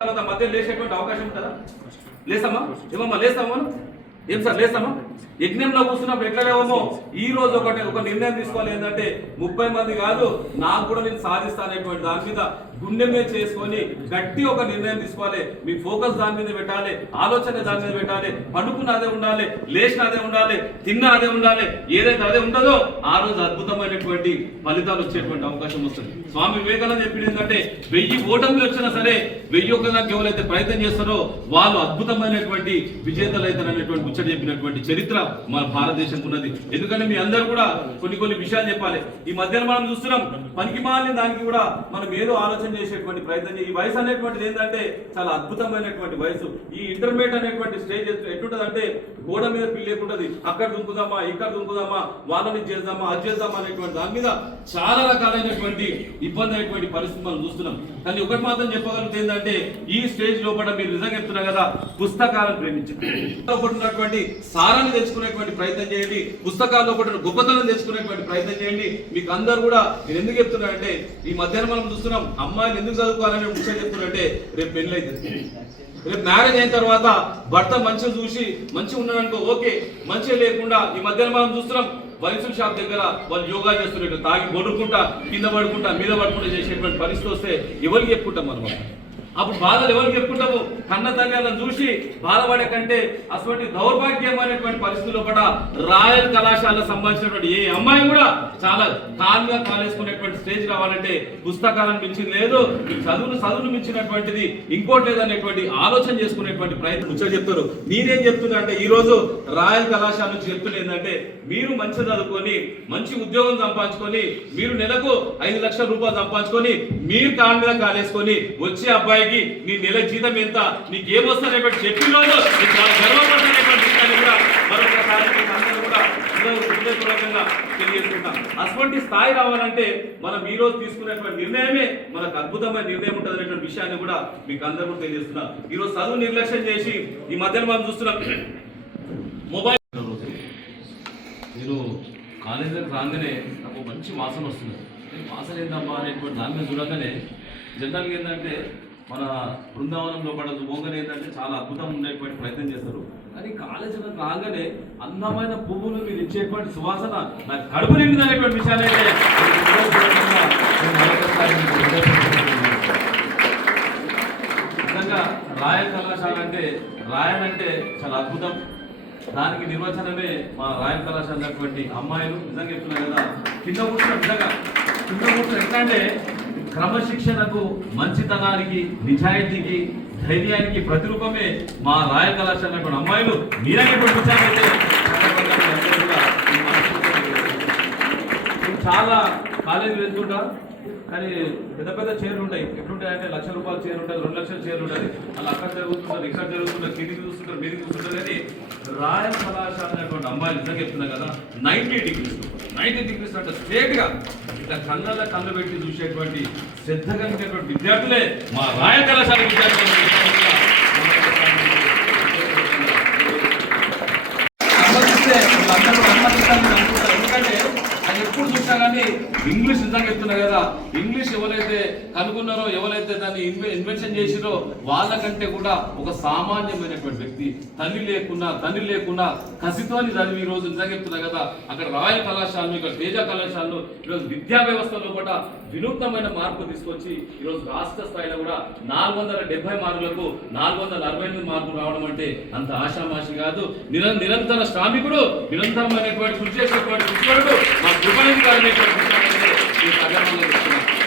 మధ్య లేచేటువంటి అవకాశం ఉంటుందా? లేస్తామా? ఏమమ్మా లేస్తామా? ఏం సార్ లేస్తామా? యజ్ఞంలో కూర్చున్నప్పుడు ఎట్లా లేవమో ఈ రోజు ఒక నిర్ణయం తీసుకోవాలి. ఏంటంటే 30 మంది కాదు, నాకు కూడా నేను సాధిస్తానేటువంటి దాని మీద గుండె మీద చేసుకొని గట్టి ఒక నిర్ణయం తీసుకోవాలి. మీ ఫోకస్ దాని మీద పెట్టాలి, ఆలోచన దాని మీద పెట్టాలి. పండుకున్న అదే ఉండాలి, లేచిన అదే ఉండాలి, తిన్న అదే ఉండాలి. ఏదైతే అదే ఉంటుందో ఆ రోజు అద్భుతమైనటువంటి ఫలితాలు వచ్చేటువంటి అవకాశం వస్తుంది. స్వామి వివేకానంద చెప్పింది ఏంటంటే 1000 ఓటములు వచ్చినా సరే 1001 దానికి ఎవరైతే ప్రయత్నం చేస్తారో వాళ్ళు అద్భుతమైనటువంటి విజేతలు అవుతారనేటువంటి ముచ్చట చెప్పినటువంటి చరిత్ర మన భారతదేశం ఉన్నది. ఎందుకంటే మీ అందరూ కూడా కొన్ని విషయాలు చెప్పాలి. ఈ మధ్యన మనం చూస్తున్నాం పనికి మాలిన దానికి కూడా మనం ఏదో ఆలోచన చేసేటువంటి ప్రయత్నం. ఈ వయసు అనేటువంటిది ఏంటంటే చాలా అద్భుతమైనటువంటి వయసు. ఈ ఇంటర్మీడియట్ అనేటువంటి స్టేజ్ ఎట్లుంటదంటే గోడ మీద పిల్లేకుంటది. అక్కడ దుంకుదామా, ఇక్కడ దుంకుదామా, వాళ్ళని చేద్దామా, అది చేద్దామా అనేటువంటి దాని మీద చాలా రకాలైనటువంటి ఇబ్బంది అయినటువంటి పరిస్థితి మనం చూస్తున్నాం. కానీ ఒకటి మాత్రం చెప్పగలుగుతుంది ఏంటంటే ఈ స్టేజ్ లోపల మీరు నిజంగా చెప్తున్నారు కదా, పుస్తకాలను ప్రేమించండి. ఉన్నటువంటి సారాన్ని తెలుసుకునేటువంటి ప్రయత్నం చేయండి. పుస్తకాల్లో కూడా గొప్పతనం తెలుసుకునేటువంటి ప్రయత్నం చేయండి. మీకు అందరూ కూడా నేను ఎందుకు చెప్తున్నా అంటే ఈ మధ్యాహ్నం మనం చూస్తున్నాం అమ్మాయిలు ఎందుకు చదువుకోవాలని విషయం చెప్తున్నట్టే రేపు పెళ్లి అయితే రేపు మ్యారేజ్ అయిన తర్వాత భర్త మంచిగా చూసి మంచిగా ఉన్నాడనుకో ఓకే, మంచిగా లేకుండా ఈ మధ్యన మనం చూస్తున్నాం వైన్సూల్ షాప్ దగ్గర వాళ్ళు యోగా చేస్తున్నట్టు తాగి బొడుకుంటా కింద పడుకుంటా మీద పడుకుంటా చేసేటువంటి పరిస్థితి వస్తే ఎవరికి చెప్పుకుంటాం మనం? అప్పుడు బాధలు ఎవరికి చెప్పుకుంటాము? కన్న తల్లిని చూసి బాధపడే కంటే అటువంటి దౌర్భాగ్యం అనేటువంటి పరిస్థితుల్లో కూడా రాయల్ కళాశాలకు సంబంధించినటువంటి ఏ అమ్మాయి కూడా చాలా కాలుగా కాలేసుకునేటువంటి స్టేజ్ రావాలంటే పుస్తకాలను మించింది లేదు, చదువును మించినటువంటిది ఇంకోటి లేదనేటువంటి ఆలోచన చేసుకునేటువంటి ప్రయత్నం ముచ్చట చెప్తారు. మీరేం చెప్తున్నా అంటే ఈ రోజు రాయల్ కళాశాల నుంచి చెప్తున్నా ఏంటంటే మీరు మంచి చదువుకొని మంచి ఉద్యోగం సంపాదించుకొని మీరు నెలకు 5 లక్షల రూపాయలు సంపాదించుకొని మీరు కాళ్ళ మీద కాలేసుకొని వచ్చే అబ్బాయి నీ నెల జీతం ఎంత, నీకు ఏమొస్తానేటువంటి చెప్పిన రోజు చాలా గర్వపడతానేటువంటి విషయాన్ని కూడా మరొకసారి అందరూ కూడా హృదయపూర్వకంగా తెలియజేసుకుంటాం. అటువంటి స్థాయి రావాలంటే మనం ఈ రోజు తీసుకునేటువంటి నిర్ణయమే మనకు అద్భుతమైన నిర్ణయం ఉంటుంది అనేటువంటి విషయాన్ని కూడా మీకు అందరూ కూడా తెలియజేస్తున్నాం. ఈ రోజు చదువు నిర్లక్ష్యం చేసి ఈ మధ్యలో మనం చూస్తున్నాం మొబైల్. నేను కాలేజీకి రాగానే నాకు మంచి వాసన వస్తుంది. వాసన ఏంటమ్మా అనేటువంటి దాని మీద చూడగానే జనరల్గా ఏంటంటే మన బృందావనంలో పడ మోగన్ ఏంటంటే చాలా అద్భుతంగా ఉండేటువంటి ప్రయత్నం చేస్తారు. కానీ కాలేజీలో రాగానే అందమైన పువ్వులు మీరు ఇచ్చేటువంటి సువాసన నాకు కడుపు నిండింది అనేటువంటి విషయాలైతే నిజంగా రాయల్ కళాశాల అంటే రాయల్ అంటే చాలా అద్భుతం. దానికి నిర్వచనమే మా రాయల్ కళాశాల అన్నటువంటి అమ్మాయిలు నిజంగా చెప్తున్నారు కదా, కింద కూర్చున్న నిజంగా కింద కూర్చున్న ఎట్లా అంటే క్రమశిక్షణకు, మంచితనానికి, నిజాయితీకి, ధైర్యానికి ప్రతిరూపమే మా రాయల్ కళాశాల అమ్మాయిలు. మీరైనటువంటి విషయాలైతే చాలా కాలేజీలు వెళ్తుంటా, కానీ పెద్ద చైర్లు ఉంటాయి. ఎట్లుంటాయంటే 1,00,000 రూపాయల చైర్ ఉంటుంది, 2 లక్షల చైర్లు ఉంటుంది. వాళ్ళు అక్కడ జరుగుతుంటారు, ఇక్కడ జరుగుతుంటారు, కిందికి చూస్తుంటారు, మీదికి చూస్తుంటారు. కానీ రాయల్ కళాశాల అనేటువంటి అమ్మాయిలు నిజంగా చెప్తున్నా కదా 90 డిగ్రీస్ అంటే స్ట్రేట్ గా ఇట్లా కళ్ళు పెట్టి చూసేటువంటి శ్రద్ధ కలిగినటువంటి విద్యార్థులే మా రాయల్ కళాశాల విద్యార్థులు. ఎందుకంటే అది ఎప్పుడు చూసినా కానీ ఇంగ్లీష్ నిజంగా చెప్తున్నా కదా, ఇంగ్లీష్ ఎవరైతే కనుగొన్నారో ఎవరైతే దాన్ని ఇన్వెన్షన్ చేసిరో వాళ్ళకంటే కూడా ఒక సామాన్యమైనటువంటి వ్యక్తి, తండ్రి లేకుండా కసితోని చదివి ఈ రోజు నిజంగా చెప్తున్నా కదా అక్కడ రాయల్ కళాశాలను, ఇక్కడ తేజ కళాశాలను ఈరోజు విద్యా వ్యవస్థలో కూడా వినూత్నమైన మార్పు తీసుకొచ్చి ఈరోజు రాష్ట్ర స్థాయిలో కూడా 470 మార్కులకు 448 మార్కులు రావడం అంటే అంత ఆశామాషి కాదు. నిరంతర శ్రామికుడు, నిరంతరమైనటువంటి కృషి చేసేటువంటి కృషికుడు మా కృపణి గారు.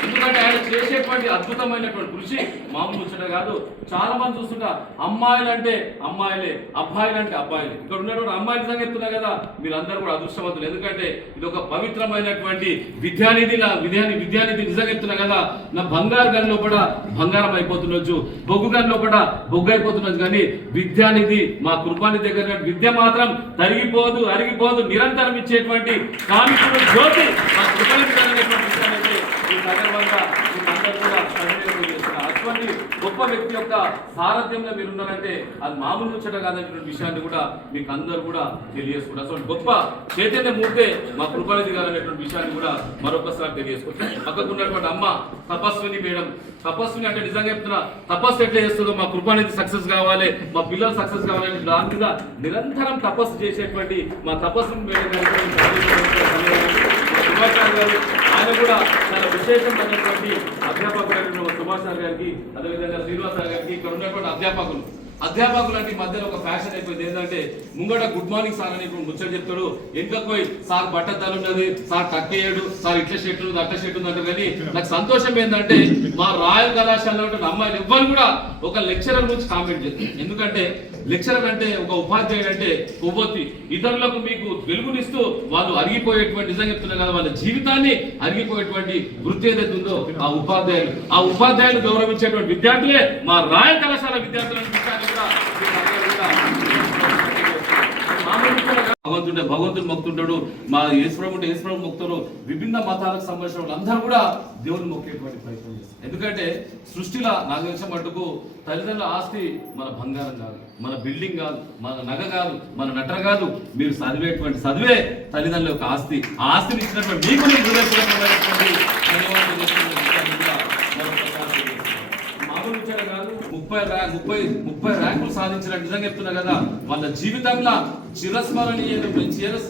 ఎందుకంటే ఆయన చేసేటువంటి అద్భుతమైనటువంటి కృషి మామూలు ముచ్చట కాదు. చాలా మంది చూస్తుంటా అమ్మాయిలు అంటే అమ్మాయిలే, అబ్బాయిలు అంటే అబ్బాయిలే. ఇక్కడ ఉన్నటువంటి అమ్మాయిలు సంగతి చెప్తున్నా కదా మీరందరూ కూడా అదృష్టవంతులు. ఎందుకంటే ఇది ఒక పవిత్రమైనటువంటి విద్యానిధి. నా విద్యానిధి నిజంగా చెప్తున్నా కదా, నా బంగారు గనిలో కూడా బంగారం అయిపోతుండొచ్చు, బొగ్గు గనిలో కూడా బొగ్గు అయిపోతుండొచ్చు, కానీ విద్యానిధి మా కృపాని దగ్గర విద్య మాత్రం తరిగిపోదు, అరిగిపోదు, నిరంతరం ఇచ్చేటువంటి కామికుడు జ్యోతి మా కృపాని అనేటువంటి విషయాన్ని అయితే ఈ సందర్భంగా అందరూ కూడా అటువంటి గొప్ప వ్యక్తి యొక్క సారథ్యంలో మీరు ఉన్నారంటే అది మామూలు ముచ్చట కాదనేటువంటి విషయాన్ని కూడా మీకు అందరూ కూడా తెలియజేసుకుంటారు. సో గొప్ప చైతన్య మూర్తే మా కృపానిధి గారు అనేటువంటి విషయాన్ని కూడా మరొకసారి తెలియజేసుకుంటారు. పక్కకు ఉన్నటువంటి అమ్మ తపస్విని మేడం, తపస్విని అంటే నిజంగా చెప్తున్నా, తపస్సు ఎట్లా చేస్తుందో మా కృపానిధి సక్సెస్ కావాలి, మా పిల్లలు సక్సెస్ కావాలని దాని మీద నిరంతరం తపస్సు చేసేటువంటి మా తపస్విని మేడం గారు, ఆయన కూడా చాలా విశేషమైనటువంటి అధ్యాపకులైనటువంటి సుభాష్ సార్ గారికి, అదేవిధంగా శ్రీనివాస్ సార్ గారికి, ఇక్కడ ఉన్నటువంటి అధ్యాపకులు అంటే ఈ మధ్యలో ఒక ఫ్యాషన్ అయిపోయింది. ఏంటంటే ముంగట గుడ్ మార్నింగ్ సార్ అని ఇప్పుడు ముచ్చట చెప్తాడు, వెనుక పోయి సార్ బట్టతలు ఉన్నది, సార్ టక్కేయడు, సార్ ఇట్ల షర్ట్ ఉంది అట్ల షర్ట్ ఉంది అంటారు. కానీ నాకు సంతోషం ఏంటంటే మా రాయల్ కళాశాలలో ఉన్న అమ్మాయిలు ఎవ్వరు కూడా ఒక లెక్చరర్ గురించి కామెంట్ చేస్తారు. ఎందుకంటే లెక్చరర్ అంటే ఒక ఉపాధ్యాయుడు అంటే కొవ్వొత్తి, ఇతరులకు మీకు వెలుగునిస్తూ వాళ్ళు అరిగిపోయేటువంటి, నిజంగా చెప్తున్నారు కదా, వాళ్ళ జీవితాన్ని అరిగిపోయేటువంటి వృత్తి ఏదైతే ఉందో ఆ ఉపాధ్యాయులు గౌరవించేటువంటి విద్యార్థులే మా రాయల్ కళాశాల విద్యార్థుల భగవంతుడు మొక్కుతుంటాడు, మా యేసుప్రభు ఉంటే యేసుప్రభు మొక్కుతారు. విభిన్న మతాలకు సంబంధించిన వాళ్ళందరూ కూడా దేవుని మొక్కేటువంటి ప్రయత్నం చేస్తారు. ఎందుకంటే సృష్టిలో నాకు తెలిసిన మటుకు తల్లిదండ్రుల ఆస్తి మన బంగారం కాదు, మన బిల్డింగ్ కాదు, మన నగ కాదు, మన నటన కాదు, మీరు చదివేటువంటి చదివే తల్లిదండ్రుల యొక్క ఆస్తి. ఆ ఆస్తిని ఇచ్చినటువంటి మీకు నేను హృదయపూర్వకమైనటువంటి ధన్యవాదాలు చేస్తున్నాను. 30 ర్యాంకులు సాధించిన, నిజంగా చెప్తున్నా కదా, వాళ్ళ జీవితంలో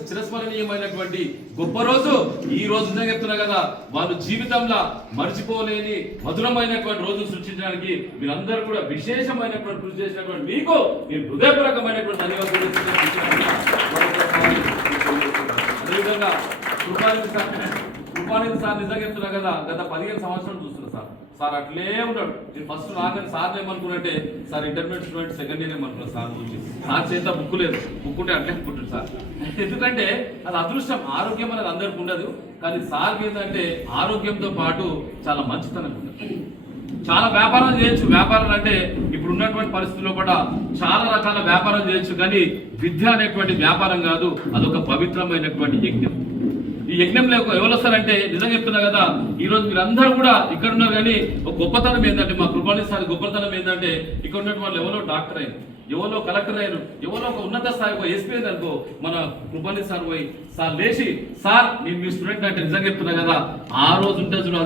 చిరస్మరణీయమైనటువంటి గొప్ప రోజు ఈ రోజు. నిజంగా చెప్తున్నా కదా, వాళ్ళు జీవితంలో మర్చిపోలేని మధురమైనటువంటి రోజు సృష్టించడానికి మీరందరూ కూడా విశేషమైనటువంటి కృషి చేసినటువంటి మీకు నేను హృదయపూర్వకమైనటువంటి ధన్యవాదాలు. అదేవిధంగా కృపానిధి సార్ నిజంగా చెప్తున్నా కదా, గత 15 సంవత్సరాలు చూస్తున్నా సార్ అట్లే ఉన్నాడు. నేను ఫస్ట్ రాగానే సార్ ఏమనుకున్నట్టే, sir intermediate student second year ఏమనుకున్నాను సార్ గురించి. సార్ చేత బుక్ లేదు, బుక్ ఉంటే అట్లే అనుకుంటాడు సార్. ఎందుకంటే అది అదృష్టం, ఆరోగ్యం అనేది అందరికి ఉండదు. కానీ సార్ ఏంటంటే ఆరోగ్యంతో పాటు చాలా మంచితనం ఉండదు. చాలా వ్యాపారం చేయొచ్చు, వ్యాపారం అంటే ఇప్పుడు ఉన్నటువంటి పరిస్థితుల్లో కూడా చాలా రకాల వ్యాపారం చేయొచ్చు. కానీ విద్య అనేటువంటి వ్యాపారం కాదు, అదొక పవిత్రమైనటువంటి యజ్ఞం. ఈ యజ్ఞంలో ఎవరు వస్తారంటే, నిజంగా చెప్తున్నా కదా, ఈ రోజు మీరు అందరూ కూడా ఇక్కడ ఉన్నారు. కానీ ఒక గొప్పతనం ఏంటంటే, మా కృపానిధి సార్ గొప్పతనం ఏంటంటే, ఇక్కడ ఉన్న వాళ్ళు ఎవరో డాక్టర్ అయ్యారు, ఎవరో కలెక్టర్ అయ్యారు, ఎవరో ఒక ఉన్నత స్థాయి ఒక ఎస్పీ అయింది అనుకో, మన కృపానిధి సార్ పోయి సార్ లేచి సార్ నేను మీ స్టూడెంట్ అంటే, నిజంగా చెప్తున్నా కదా, ఆ రోజు ఉంటుంది చూడు,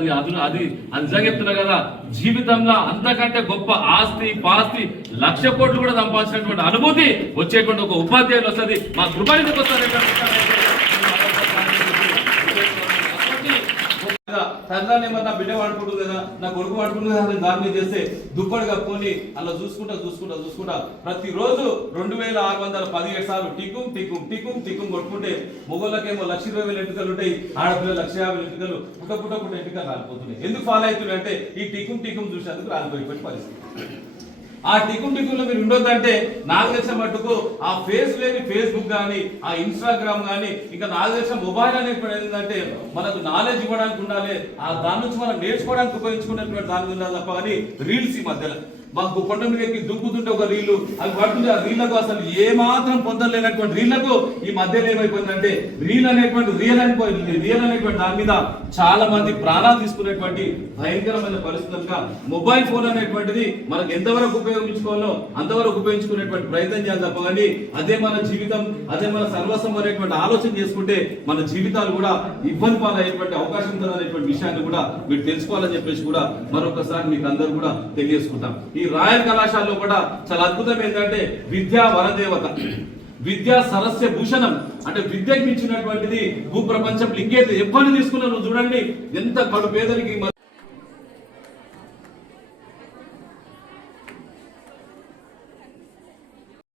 అది నిజంగా చెప్తున్నా కదా, జీవితంలో అంతకంటే గొప్ప ఆస్తి పాస్తి 1,00,000 కోట్లు కూడా సంపాదించినటువంటి అనుభూతి వచ్చేటువంటి ఒక ఉపాధ్యాయులు వస్తుంది, మా కృపానిధికి వస్తారు. తల్లాన్ని ఏమన్నా బిడ్డ వాడుకుంటుంది కదా, నా కొడుకు వాడుకుంటుంది కదా, దాన్ని చేస్తే దుప్పటి కప్పుకొని అలా చూసుకుంటా ప్రతిరోజు 2,617 సార్లు టికుం కొట్టుకుంటే, మొగోళ్ళకేమో 1,20,000 ఎంటుకలు ఉంటాయి, ఆడపిల్లలు 1,50,000 ఎంటుకలు పుట్ట ఎంటుకలు రాలిపోతున్నాయి. ఎందుకు ఫాలో అవుతున్నాయి అంటే ఈ టికుం చూసేందుకు రాలిపోయిపోయిన పరిస్థితి. ఆ టికుల్లో మీరు ఉండొద్దంటే నాకు తెలిసిన మట్టుకు ఆ ఫేస్బుక్ కానీ, ఆ ఇన్స్టాగ్రామ్ కానీ, ఇంకా నాకు తెలిసిన మొబైల్ అనేది ఏంటంటే మనకు నాలెడ్జ్ ఇవ్వడానికి ఉండాలి, ఆ దాని నుంచి మనం నేర్చుకోవడానికి ఉపయోగించుకునేటువంటి దాని ఉండాలి తప్ప. కానీ రీల్స్ ఈ మధ్యలో మాకు కొండ మీదకి దుక్కుతుంటే ఒక రీళ్లు అవి పడుతుంది, ఆ రీళ్లకు అసలు ఏమాత్రం పొందలేనటువంటి రీళ్లకు ఈ మధ్యలో ఏమైపోయిందంటే రియల్ అనేటువంటి దాని మీద చాలా మంది ప్రాణాలు తీసుకునేటువంటి భయంకరమైన పరిస్థితులుగా మొబైల్ ఫోన్ అనేటువంటిది మనకు ఎంతవరకు ఉపయోగించుకోవాలో అంతవరకు ఉపయోగించుకునేటువంటి ప్రయత్నం చేయాలి తప్ప. కానీ అదే మన జీవితం, అదే మన సర్వస్వం అనేటువంటి ఆలోచన చేసుకుంటే మన జీవితాలు కూడా ఇబ్బంది పాలయ్యేటువంటి అవకాశం ఉంటుంది అనేటువంటి విషయాన్ని కూడా మీరు తెలుసుకోవాలని చెప్పేసి కూడా మరొకసారి మీకు అందరూ కూడా తెలియజేసుకుంటాం. ఈ రాయల్ కళాశాలలో కూడా చాలా అద్భుతం ఏంటంటే విద్యా వరదేవత, విద్యా సరస్య భూషణం అంటే విద్యకు మించినటువంటిది భూప్రపంచం ఇంకేది ఎవరిని తీసుకున్నా నువ్వు చూడండి, ఎంత కడు పేదరికి